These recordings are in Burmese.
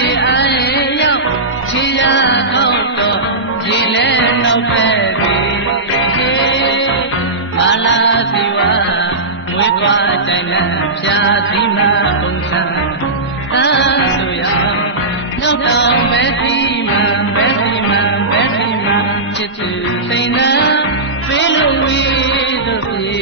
ရည်အိုင်ရောက်ချီရကောက်တော့ရေလဲနောက်ပဲပြီမာလာစီဝါမွေးကွာတိုင်နဲ့ဖြာစီမပုံစံသာဆိုရနောက်တော့ပဲစီမချစ်သူစိန်နာဖေးလို့ဝေးတို့ပြေ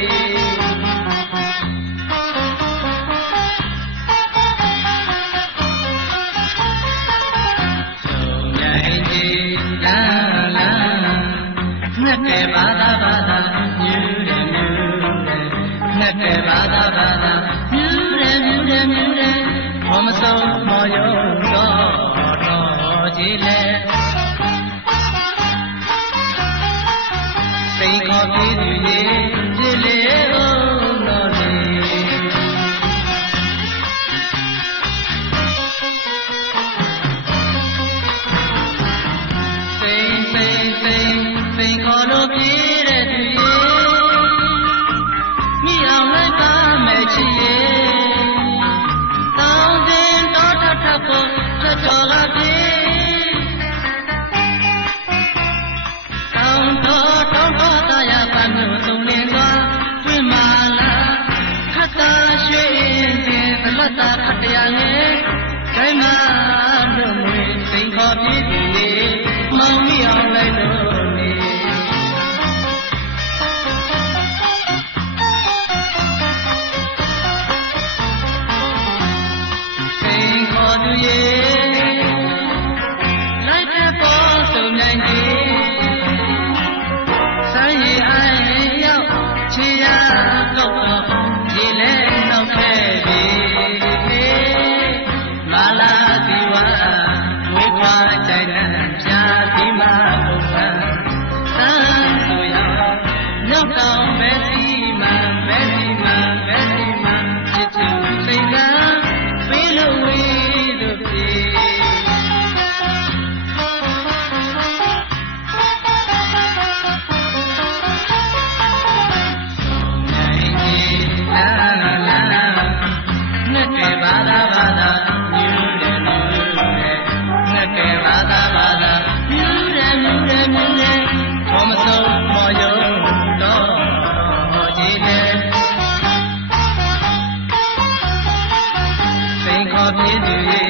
ငှက်တယ်ဘာသာမြူတယ်ငှက်တယ်ဘာသာမြူတယ်ဘောမဆုံးမော်ရုံတော့ကြည်လေစိန်ခေါ်ပြည်သူရေကြည်လေဦးတော်လေစိန်ခေါ်လို့ပြေးတဲ့သူရေမိအောင်လိုက်ပါမယ်ချစ်ရေတောင်းတင်တော်ထပ်ဖို့တော်ကပြေးတောင်းတော်သာရပါလို့သုံးလင်းသွားတွင်မာလာခတ်တာရွှေတင်သလတ်တာခတ်တရားနဲ့ဒိုင်းမာတို့မွေစိန်ခေါ်ပြေးသူရေမောင်မိအောင်လိုက်လို့နေစိန်ခေါ်သူရေလိုက်တဲ့ပေါ်ဆုံးနိုင်တယ်ဆိုင်ရည်အိုင်ရောက်ချီရကောက်တော့ရေလဲနောက်ခဲ့ပြီမာလာဒီဝါဝေးခွာတိုင်နဲ့ဖြာဒီမှာပုံစံသမ်းဆိုရနောက်တော့ပဲစီမံချစ်သူစိတ်သာဖေးလို့ဝေးတို့ပြေဘာသာမြူတယ်ငှက်တယ်ဘာသာမြူတယ်ဘောမဆုံးမော်ရုံတော့ကြည်လေစိန်ခေါ်ပြေးသူရေ